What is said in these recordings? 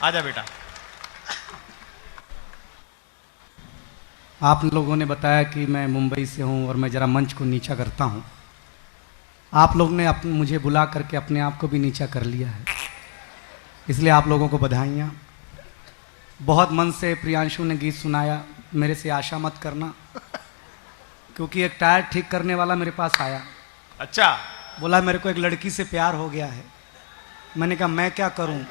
आजा बेटा। आप लोगों ने बताया कि मैं मुंबई से हूं और मैं ज़रा मंच को नीचा करता हूं। आप लोग ने मुझे बुला करके अपने आप को भी नीचा कर लिया है, इसलिए आप लोगों को बधाइयाँ। बहुत मन से प्रियांशु ने गीत सुनाया, मेरे से आशा मत करना, क्योंकि एक टायर ठीक करने वाला मेरे पास आया। अच्छा। बोला मेरे को एक लड़की से प्यार हो गया है। मैंने कहा मैं क्या करूं?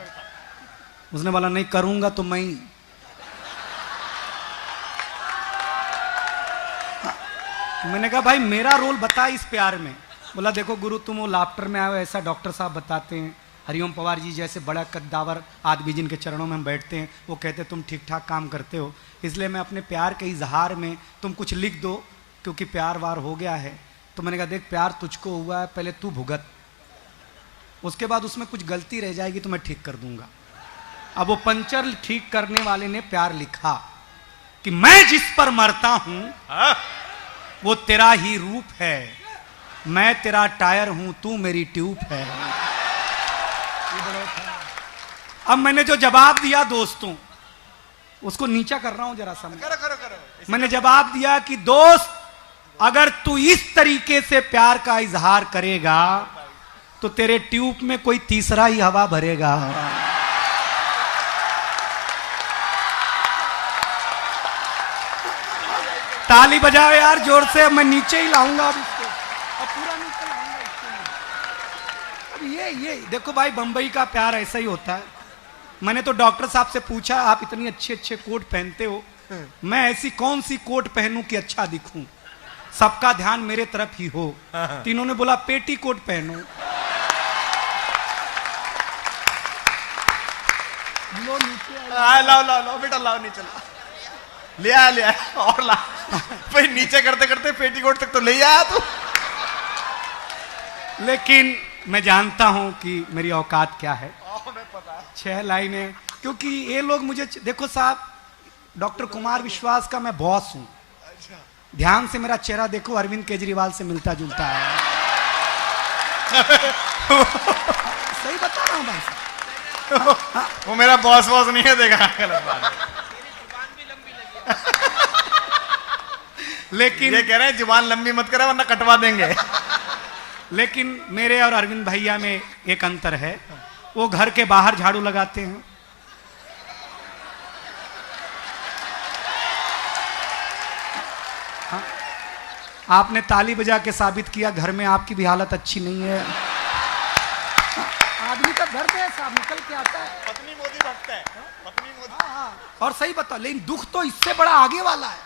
उसने बोला नहीं करूंगा तो मैं ही। मैंने कहा भाई मेरा रोल बता इस प्यार में। बोला देखो गुरु तुम वो लाफ्टर में आए हो, ऐसा डॉक्टर साहब बताते हैं, हरिओम पवार जी जैसे बड़ा कद्दावर आदमी जिनके चरणों में हम बैठते हैं वो कहते तुम ठीक ठाक काम करते हो, इसलिए मैं अपने प्यार के इजहार में तुम कुछ लिख दो, क्योंकि प्यार वार हो गया है। तो मैंने कहा देख प्यार तुझको हुआ है, पहले तू भुगत, उसके बाद उसमें कुछ गलती रह जाएगी तो मैं ठीक कर दूंगा। अब वो पंचर ठीक करने वाले ने प्यार लिखा कि मैं जिस पर मरता हूं वो तेरा ही रूप है, मैं तेरा टायर हूं तू मेरी ट्यूब है। अब मैंने जो जवाब दिया दोस्तों, उसको नीचा कर रहा हूं जरा सा। करो। मैंने जवाब दिया कि दोस्त अगर तू इस तरीके से प्यार का इजहार करेगा तो तेरे ट्यूब में कोई तीसरा ही हवा भरेगा। ताली बजाओ यार जोर से। अब मैं नीचे ही लाऊंगा अब इसको, अब पूरा नीचे लाऊंगा इसको। अब ये देखो भाई, बंबई का प्यार ऐसा ही होता है। मैंने तो डॉक्टर साहब से पूछा आप इतनी अच्छे अच्छे कोट पहनते हो, मैं ऐसी कौन सी कोट पहनूं कि अच्छा दिखूं, सबका ध्यान मेरे तरफ ही हो। तीनों ने बोला पेटी कोट पहनो। लो नीचे लाओ बेटा, लाओ नीचे लाओ। ले आया और ला। भाई नीचे करते करते पेटीकोट तक तो ले आया तू। लेकिन मैं जानता हूं कि मेरी औकात क्या है। 6 लाइनें, क्योंकि ये लोग मुझे देखो साहब, डॉक्टर कुमार विश्वास का मैं बॉस हूं। ध्यान से मेरा चेहरा देखो, अरविंद केजरीवाल से मिलता जुलता है। सही बता रहा हूं भाई साहब। वो मेरा बॉस नहीं है, देखा गलत बात। लेकिन ये कह रहे हैं जुबान लंबी मत करा वरना कटवा देंगे। लेकिन मेरे और अरविंद भैया में एक अंतर है, वो घर के बाहर झाड़ू लगाते हैं, हाँ? आपने ताली बजा के साबित किया घर में आपकी भी हालत अच्छी नहीं है। आदमी का घर पे साहब निकल के आता है, पत्नी मोदी भक्त है, पत्नी मोदी। हाँ। और सही बता, लेकिन दुख तो इससे बड़ा आगे वाला है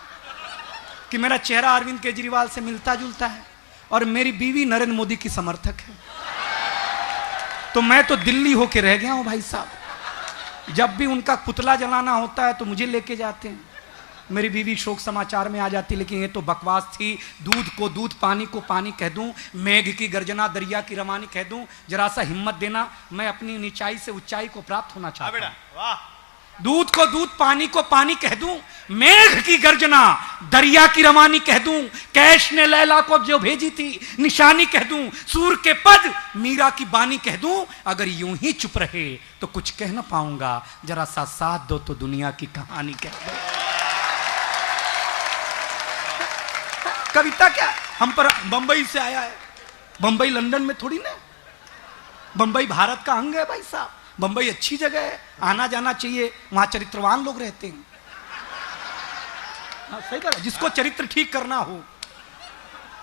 कि मेरा चेहरा अरविंद केजरीवाल से मिलता जुलता है और मेरी बीवी नरेंद्र मोदी की समर्थक है। तो मैं तो दिल्ली होके रह गया हूं भाई साहब। जब भी उनका पुतला जलाना होता है तो मुझे लेके जाते हैं, मेरी बीवी शोक समाचार में आ जाती, लेकिन ये तो बकवास थी। दूध को दूध, पानी को पानी कह दूं, मेघ की गर्जना दरिया की रवानी कह दूं, जरा सा हिम्मत देना, मैं अपनी नीचाई से ऊंचाई को प्राप्त होना चाहता हूं। वाह। दूध को दूध, पानी को पानी कह दूं, मेघ की गर्जना दरिया की रवानी कह दूं, कैश ने लैला को जो भेजी थी निशानी कह दूं, सूर के पद मीरा की बानी कह दूं, अगर यूं ही चुप रहे तो कुछ कह ना पाऊंगा, जरा सा साथ दो तो दुनिया की कहानी कह दो। कविता क्या हम पर बंबई से आया है, बंबई लंदन में थोड़ी ना, बंबई भारत का अंग है भाई साहब। बंबई अच्छी जगह है, आना जाना चाहिए, वहां चरित्रवान लोग रहते हैं। सही बात, जिसको चरित्र ठीक करना हो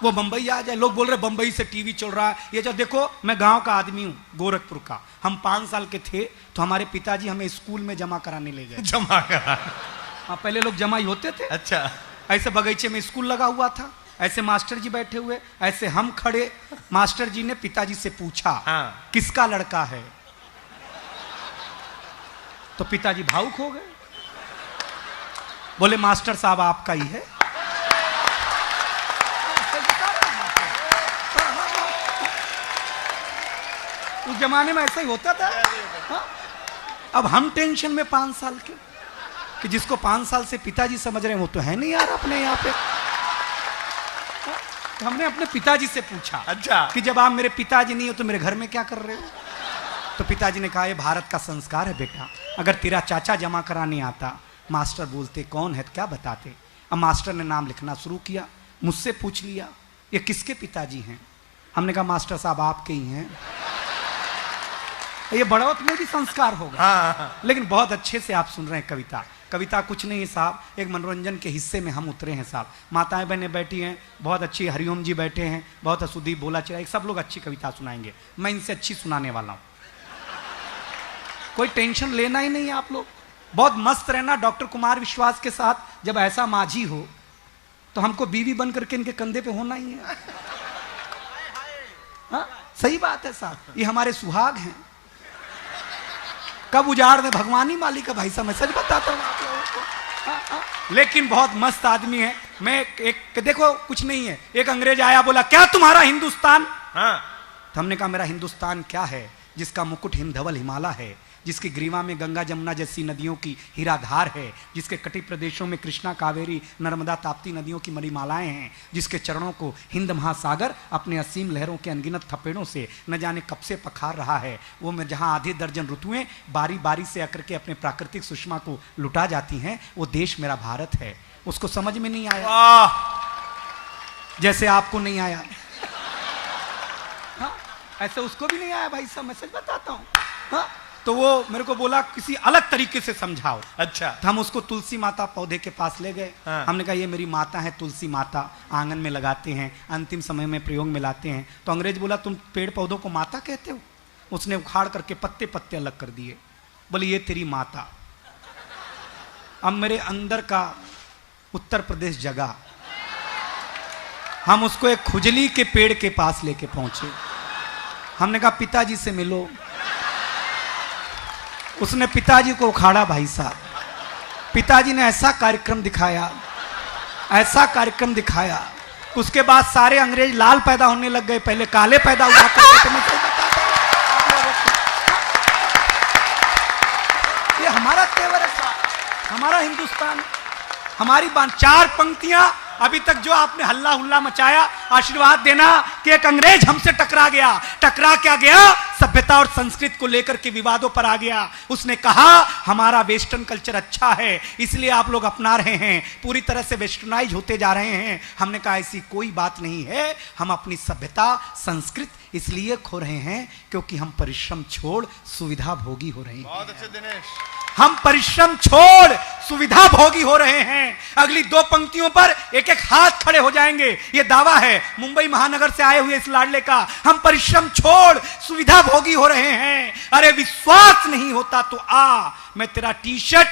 वो बंबई आ जाए। लोग बोल रहे बंबई से टीवी चल रहा है, ये जब देखो मैं गांव का आदमी हूं, गोरखपुर का। हम 5 साल के थे तो हमारे पिताजी हमें स्कूल में जमा कराने ले गए। जमा करा? हाँ, पहले लोग जमा ही होते थे। अच्छा। ऐसे बगीचे में स्कूल लगा हुआ था, ऐसे मास्टर जी बैठे हुए, ऐसे हम खड़े। मास्टर जी ने पिताजी से पूछा हाँ। किसका लड़का है, तो पिताजी भावुक हो गए, बोले मास्टर साहब आपका ही है। उस जमाने में ऐसा ही होता था। हाँ? अब हम टेंशन में 5 साल के कि जिसको 5 साल से पिताजी समझ रहे हैं वो तो है नहीं यार अपने यहाँ पे। तो हमने अपने पिताजी से पूछा अच्छा कि जब आप मेरे पिताजी नहीं हो तो मेरे घर में क्या कर रहे हो। तो पिताजी ने कहा ये भारत का संस्कार है बेटा, अगर तेरा चाचा जमा कराने आता। मास्टर बोलते कौन है, क्या बताते। अब मास्टर ने नाम लिखना शुरू किया, मुझसे पूछ लिया ये किसके पिताजी हैं। हमने कहा मास्टर साहब आपके ही हैं। ये बढ़ोत में भी संस्कार होगा। हाँ। लेकिन बहुत अच्छे से आप सुन रहे हैं कविता। कविता कुछ नहीं है साहब, एक मनोरंजन के हिस्से में हम उतरे हैं साहब। माताएं बहनें बैठी हैं, बहुत अच्छी, हरिओम जी बैठे हैं, बहुत असुदीप बोला चिरा, सब लोग अच्छी कविता सुनाएंगे। मैं इनसे अच्छी सुनाने वाला हूं, कोई टेंशन लेना ही नहीं है आप लोग, बहुत मस्त रहना। डॉक्टर कुमार विश्वास के साथ जब ऐसा माझी हो तो हमको बीवी बन करके इनके कंधे पे होना ही है। हाँ सही बात है साहब, ये हमारे सुहाग हैं। कब उजाड़ दे भगवान ही मालिक है भाई साहब, मैं सच बताता हूँ आप लोगों को। लेकिन बहुत मस्त आदमी है। मैं एक देखो कुछ नहीं है, एक अंग्रेज आया बोला क्या तुम्हारा हिंदुस्तान। हाँ। तो हमने कहा मेरा हिंदुस्तान क्या है, जिसका मुकुट हिमधवल हिमालय है, जिसकी ग्रीवा में गंगा जमुना जैसी नदियों की हीराधार है, जिसके कटी प्रदेशों में कृष्णा कावेरी नर्मदा ताप्ती नदियों की मणिमालाएं हैं, जिसके चरणों को हिंद महासागर अपने असीम लहरों के अनगिनत थपेड़ों से न जाने कब से पखार रहा है, वो में जहां आधी दर्जन ऋतुएं बारी बारी से आकर के अपने प्राकृतिक सुषमा को लुटा जाती हैं, वो देश मेरा भारत है। उसको समझ में नहीं आया, जैसे आपको नहीं आया। हाँ, ऐसे उसको भी नहीं आया भाई साहब, मैं सच बताता हूँ। हाँ, तो वो मेरे को बोला किसी अलग तरीके से समझाओ। अच्छा। तो हम उसको तुलसी माता पौधे के पास ले गए। हाँ। हमने कहा ये मेरी माता है तुलसी माता, आंगन में लगाते हैं, अंतिम समय में प्रयोग में लाते हैं। तो अंग्रेज बोला तुम पेड़ पौधों को माता कहते हो। उसने उखाड़ करके पत्ते पत्ते अलग कर दिए, बोले ये तेरी माता। अब मेरे अंदर का उत्तर प्रदेश जगा। हम उसको एक खुजली के पेड़ के पास लेके पहुंचे। हमने कहा पिताजी से मिलो। उसने पिताजी को उखाड़ा भाई साहब। पिताजी ने ऐसा कार्यक्रम दिखाया, ऐसा कार्यक्रम दिखाया, उसके बाद सारे अंग्रेज लाल पैदा होने लग गए, पहले काले पैदा हुआ करते थे। मैं तो बताता हूं आप लोगों को। ये हमारा तेवर है साहब, हमारा हिंदुस्तान, हमारी बात। 4 पंक्तियां अभी तक जो आपने हल्ला हुल्ला मचाया, आशीर्वाद देना कि एक अंग्रेज हमसे टकरा गया। टकरा क्या गया, सभ्यता और संस्कृत को लेकर के विवादों पर आ गया। उसने कहा हमारा वेस्टर्न कल्चर अच्छा है इसलिए आप लोग अपना रहे हैं, पूरी तरह से वेस्टर्नाइज होते जा रहे हैं। हमने कहा ऐसी कोई बात नहीं है, हम अपनी सभ्यता संस्कृत इसलिए खो रहे हैं क्योंकि हम परिश्रम छोड़ सुविधा भोगी हो रहे हैं। बहुत अच्छे दिनेश। हम परिश्रम छोड़ सुविधा भोगी हो रहे हैं। अगली 2 पंक्तियों पर एक एक हाथ खड़े हो जाएंगे। ये दावा है मुंबई महानगर से आए हुए इस लाडले का, हम परिश्रम छोड़ सुविधा भोगी हो रहे हैं। अरे विश्वास नहीं होता तो आ, मैं तेरा टी-शर्ट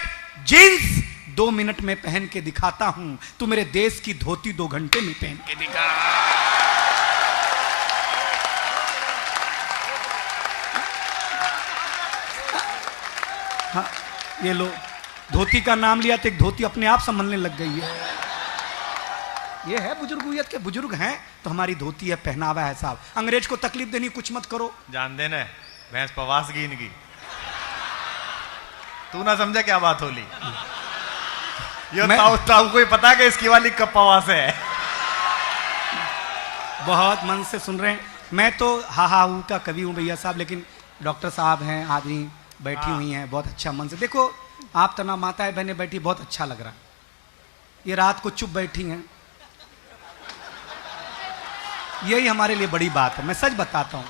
जींस 2 मिनट में पहन के दिखाता हूं, तू मेरे देश की धोती 2 घंटे में पहन के दिखा। हाँ, ये लो धोती का नाम लिया तो एक धोती अपने आप संभलने लग गई है। ये है बुजुर्गुयत के, बुजुर्ग हैं तो हमारी धोती है, पहनावा है साहब। अंग्रेज को तकलीफ देनी कुछ मत करो। जान देना भैंस पवास की इनकी, तू ना समझा क्या बात होली। ये ताऊ को ही पता कि इसकी वाली कब पवास है। बहुत मन से सुन रहे हैं। मैं तो हा का कवि हूँ भैया साहब, लेकिन डॉक्टर साहब हैं, आदमी बैठी हुई हैं, बहुत अच्छा मन से। देखो आप तना माताएं बहनें बैठी, बहुत अच्छा लग रहा है। ये रात को चुप बैठी हैं, यही हमारे लिए बड़ी बात है। मैं सच बताता हूँ,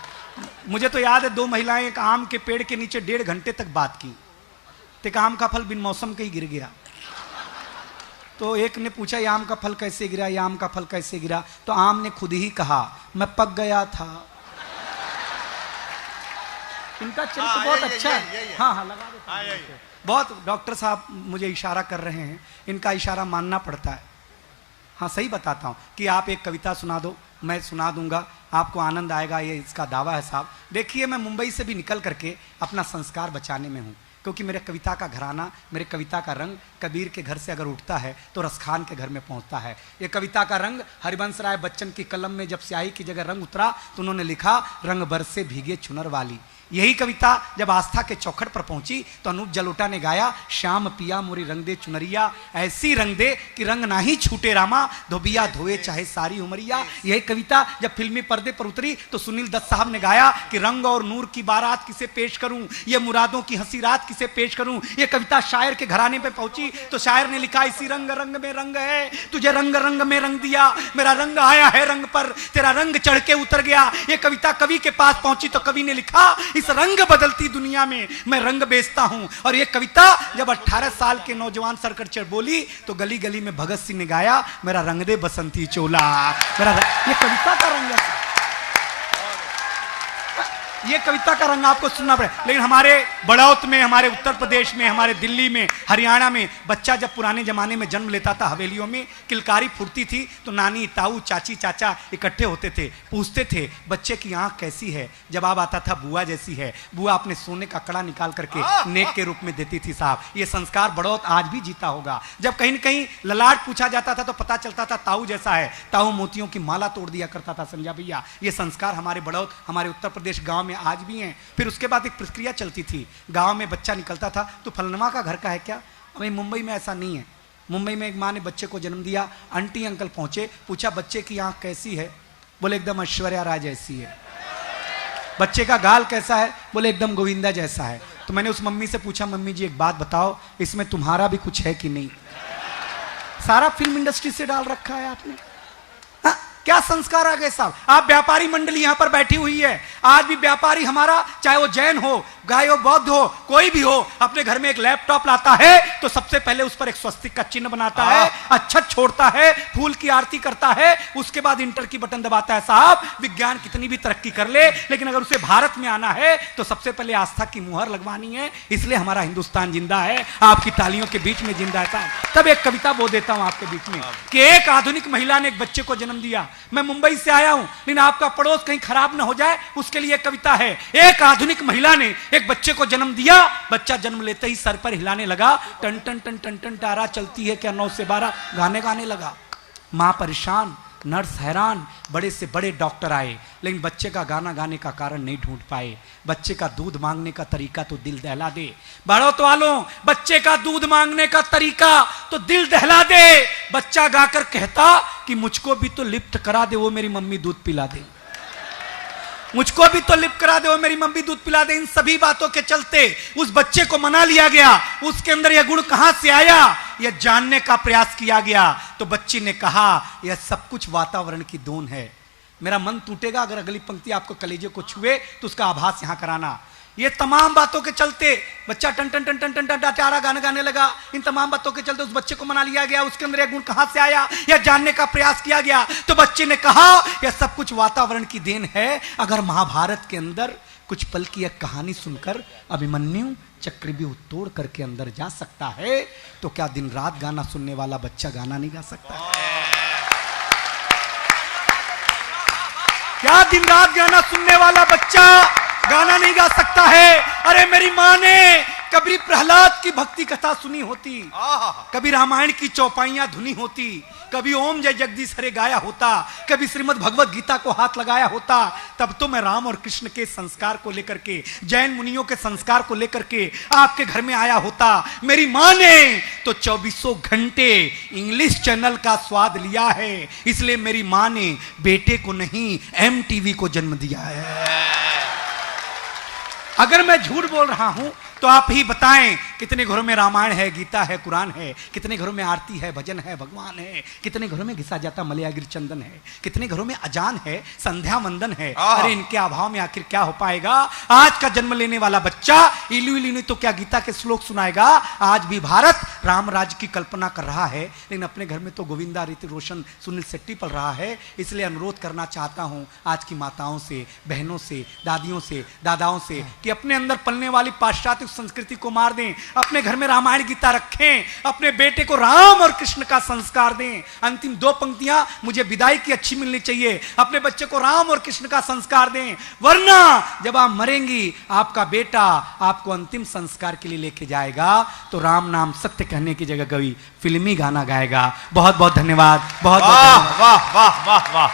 मुझे तो याद है 2 महिलाएं एक आम के पेड़ के नीचे 1.5 घंटे तक बात की। तो एक आम का फल बिन मौसम के ही गिर गया। तो एक ने पूछा ये आम का फल कैसे गिरा, ये आम का फल कैसे गिरा। तो आम ने खुद ही कहा मैं पक गया था। इनका चरित्र बहुत अच्छा है। हाँ हाँ लगा दो। बहुत डॉक्टर साहब मुझे इशारा कर रहे हैं, इनका इशारा मानना पड़ता है। हाँ सही बताता हूँ कि आप एक कविता सुना दो, मैं सुना दूंगा, आपको आनंद आएगा, ये इसका दावा है साहब। देखिए मैं मुंबई से भी निकल करके अपना संस्कार बचाने में हूँ, क्योंकि मेरे कविता का घराना, मेरे कविता का रंग कबीर के घर से अगर उठता है तो रसखान के घर में पहुंचता है। ये कविता का रंग हरिवंश राय बच्चन की कलम में जब स्याही की जगह रंग उतरा तो उन्होंने लिखा रंग बरसे भीगे चुनर वाली। यही कविता जब आस्था के चौखट पर पहुंची तो अनूप जलोटा ने गाया, श्याम पिया मोरी रंग दे चुनरिया, ऐसी रंग दे कि रंग ना ही छूटे रामा, धोबिया धोए चाहे सारी उमरिया। यही कविता जब फिल्मी पर्दे पर उतरी तो सुनील दत्त साहब ने गाया कि रंग और नूर की बारात किसे पेश करूं, ये मुरादों की हंसी रात किसे पेश करूं। ये कविता शायर के घराने पे पहुंची तो शायर ने लिखा, इसी रंग रंग में रंग है, तुझे रंग रंग में रंग दिया, मेरा रंग आया है रंग पर, तेरा रंग चढ़ के उतर गया। ये कविता कवि के पास पहुंची तो कवि ने लिखा, इस रंग बदलती दुनिया में मैं रंग बेचता हूं। और ये कविता जब 18 साल के नौजवान सरकर्चर बोली तो गली गली में भगत सिंह ने गाया, मेरा रंग दे बसंती चोला, ये कविता का रंग है। ये कविता का रंग आपको सुनना पड़ेगा। लेकिन हमारे बड़ौत में, हमारे उत्तर प्रदेश में, हमारे दिल्ली में, हरियाणा में बच्चा जब पुराने जमाने में जन्म लेता था, हवेलियों में किलकारी फूटती थी तो नानी, ताऊ, चाची, चाचा इकट्ठे होते थे, पूछते थे बच्चे की आंख कैसी है। जवाब आता था, बुआ जैसी है। बुआ अपने सोने का कड़ा निकाल करके नेक के रूप में देती थी। साहब, ये संस्कार बड़ौत आज भी जीता होगा। जब कहीं न कहीं ललाट पूछा जाता था तो पता चलता था ताऊ जैसा है, ताऊ मोतियों की माला तोड़ दिया करता था। समझा भैया, ये संस्कार हमारे बड़ौत, हमारे उत्तर प्रदेश गांव में आज भी हैं। फिर उसके बाद एक प्रक्रिया चलती थी, गांव में बच्चा निकलता था तो फलनवा का घर का है क्या। अभी मुंबई में ऐसा नहीं है। मुंबई में एक माँ ने बच्चे को जन्म दिया, आंटी अंकल पहुंचे, पूछा बच्चे की आंख कैसी है, बोले एकदम ऐश्वर्या राय जैसी है। बच्चे का गाल कैसा है, बोले एकदम गोविंदा जैसा है। तो मैंने उस मम्मी से पूछा, मम्मी जी एक बात बताओ, इसमें तुम्हारा भी कुछ है कि नहीं। सारा फिल्म इंडस्ट्री से डाल रखा है आपने। क्या संस्कार आ गए साहब। आप व्यापारी मंडली यहां पर बैठी हुई है, आज भी व्यापारी हमारा, चाहे वो जैन हो, गाय हो, बौद्ध हो, कोई भी हो, अपने घर में एक लैपटॉप लाता है तो सबसे पहले उस पर एक स्वस्तिक का चिन्ह बनाता है, अक्षत छोड़ता है, फूल की आरती करता है, उसके बाद इंटर की बटन दबाता है। साहब, विज्ञान कितनी भी तरक्की कर ले, लेकिन अगर उसे भारत में आना है तो सबसे पहले आस्था की मुहर लगवानी है। इसलिए हमारा हिंदुस्तान जिंदा है, आपकी तालियों के बीच में जिंदा है। तब एक कविता बो देता हूं आपके बीच में कि एक आधुनिक महिला ने एक बच्चे को जन्म दिया। मैं मुंबई से आया हूं, लेकिन आपका पड़ोस कहीं खराब ना हो जाए उसके लिए कविता है। एक आधुनिक महिला ने एक बच्चे को जन्म दिया, बच्चा जन्म लेते ही सर पर हिलाने लगा, टन टन टन टन टन टारा चलती है क्या 9 से 12 गाने गाने लगा। मां परेशान, नर्स हैरान, बड़े से बड़े डॉक्टर आए, लेकिन बच्चे का गाना गाने का कारण नहीं ढूंढ पाए। बच्चे का दूध मांगने का तरीका तो दिल दहला दे। बड़ौत वालों, बच्चे का दूध मांगने का तरीका तो दिल दहला दे। बच्चा गाकर कहता कि मुझको भी तो लिफ्ट करा दे, वो मेरी मम्मी दूध पिला दे, मुझको भी तो लिफ्ट करा दे, वो मेरी मम्मी दूध पिला दे। इन सभी बातों के चलते उस बच्चे को मना लिया गया। उसके अंदर यह गुण कहां से आया, यह जानने का प्रयास किया गया। तो बच्ची ने कहा, यह सब कुछ वातावरण की देन है। मेरा मन टूटेगा अगर अगली पंक्ति आपको कलेजे को छुए तो उसका आभास यहां कराना। ये तमाम बातों के चलते बच्चा टन टन टन टन टन टन टारा गाना गाने लगा। इन तमाम बातों के चलते उस बच्चे को मना लिया गया। उसके अंदर यह गुण कहां से आया, यह जानने का प्रयास किया गया। तो बच्चे ने कहा, यह सब कुछ वातावरण की देन है। अगर महाभारत के अंदर कुछ पल की एक कहानी सुनकर अभिमन्यु चक्रव्यूह तोड़ करके अंदर जा सकता है, तो क्या दिन रात गाना सुनने वाला बच्चा गाना नहीं गा सकता? क्या दिन रात गाना सुनने वाला बच्चा गाना नहीं गा सकता है? अरे मेरी माँ ने कभी प्रहलाद की भक्ति कथा सुनी होती, कभी रामायण की चौपाइयां धुनी होती, कभी ओम जय जगदीश हरे गाया होता, कभी श्रीमद् भगवत गीता को हाथ लगाया होता, तब तो मैं राम और कृष्ण के संस्कार को लेकर के, जैन मुनियों के संस्कार को लेकर के आपके घर में आया होता। मेरी माँ ने तो 24 घंटे इंग्लिश चैनल का स्वाद लिया है, इसलिए मेरी माँ ने बेटे को नहीं MTV को जन्म दिया है। अगर मैं झूठ बोल रहा हूं तो आप ही बताएं, कितने घरों में रामायण है, गीता है, कुरान है, कितने घरों में आरती है, भजन है, भगवान है, कितने घरों में घिसा जाता मलयागिर चंदन है, कितने घरों में अजान है, संध्या वंदन है। अरे इनके अभाव में आखिर क्या हो पाएगा? आज का जन्म लेने वाला बच्चा इलू इलू तो क्या गीता के श्लोक सुनाएगा? आज भी भारत राम राज्य की कल्पना कर रहा है, लेकिन अपने घर में तो गोविंदा, ऋतिक रोशन, सुनील शेट्टी पल रहा है। इसलिए अनुरोध करना चाहता हूं आज की माताओं से, बहनों से, दादियों से, दादाओं से कि अपने अंदर पलने वाली पाश्चात्य संस्कृति को मार दें, अपने घर में रामायण गीता रखें, अपने बेटे को राम और कृष्ण का संस्कार दें। अंतिम 2 पंक्तियां मुझे विदाई की अच्छी मिलनी चाहिए। अपने बच्चे को राम और कृष्ण का संस्कार दें, वरना जब आप मरेंगी आपका बेटा आपको अंतिम संस्कार के लिए लेके जाएगा तो राम नाम सत्य कहने की जगह कवि फिल्मी गाना गाएगा। बहुत बहुत धन्यवाद। बहुत बहुत वाह वाह वाह वाह वाह।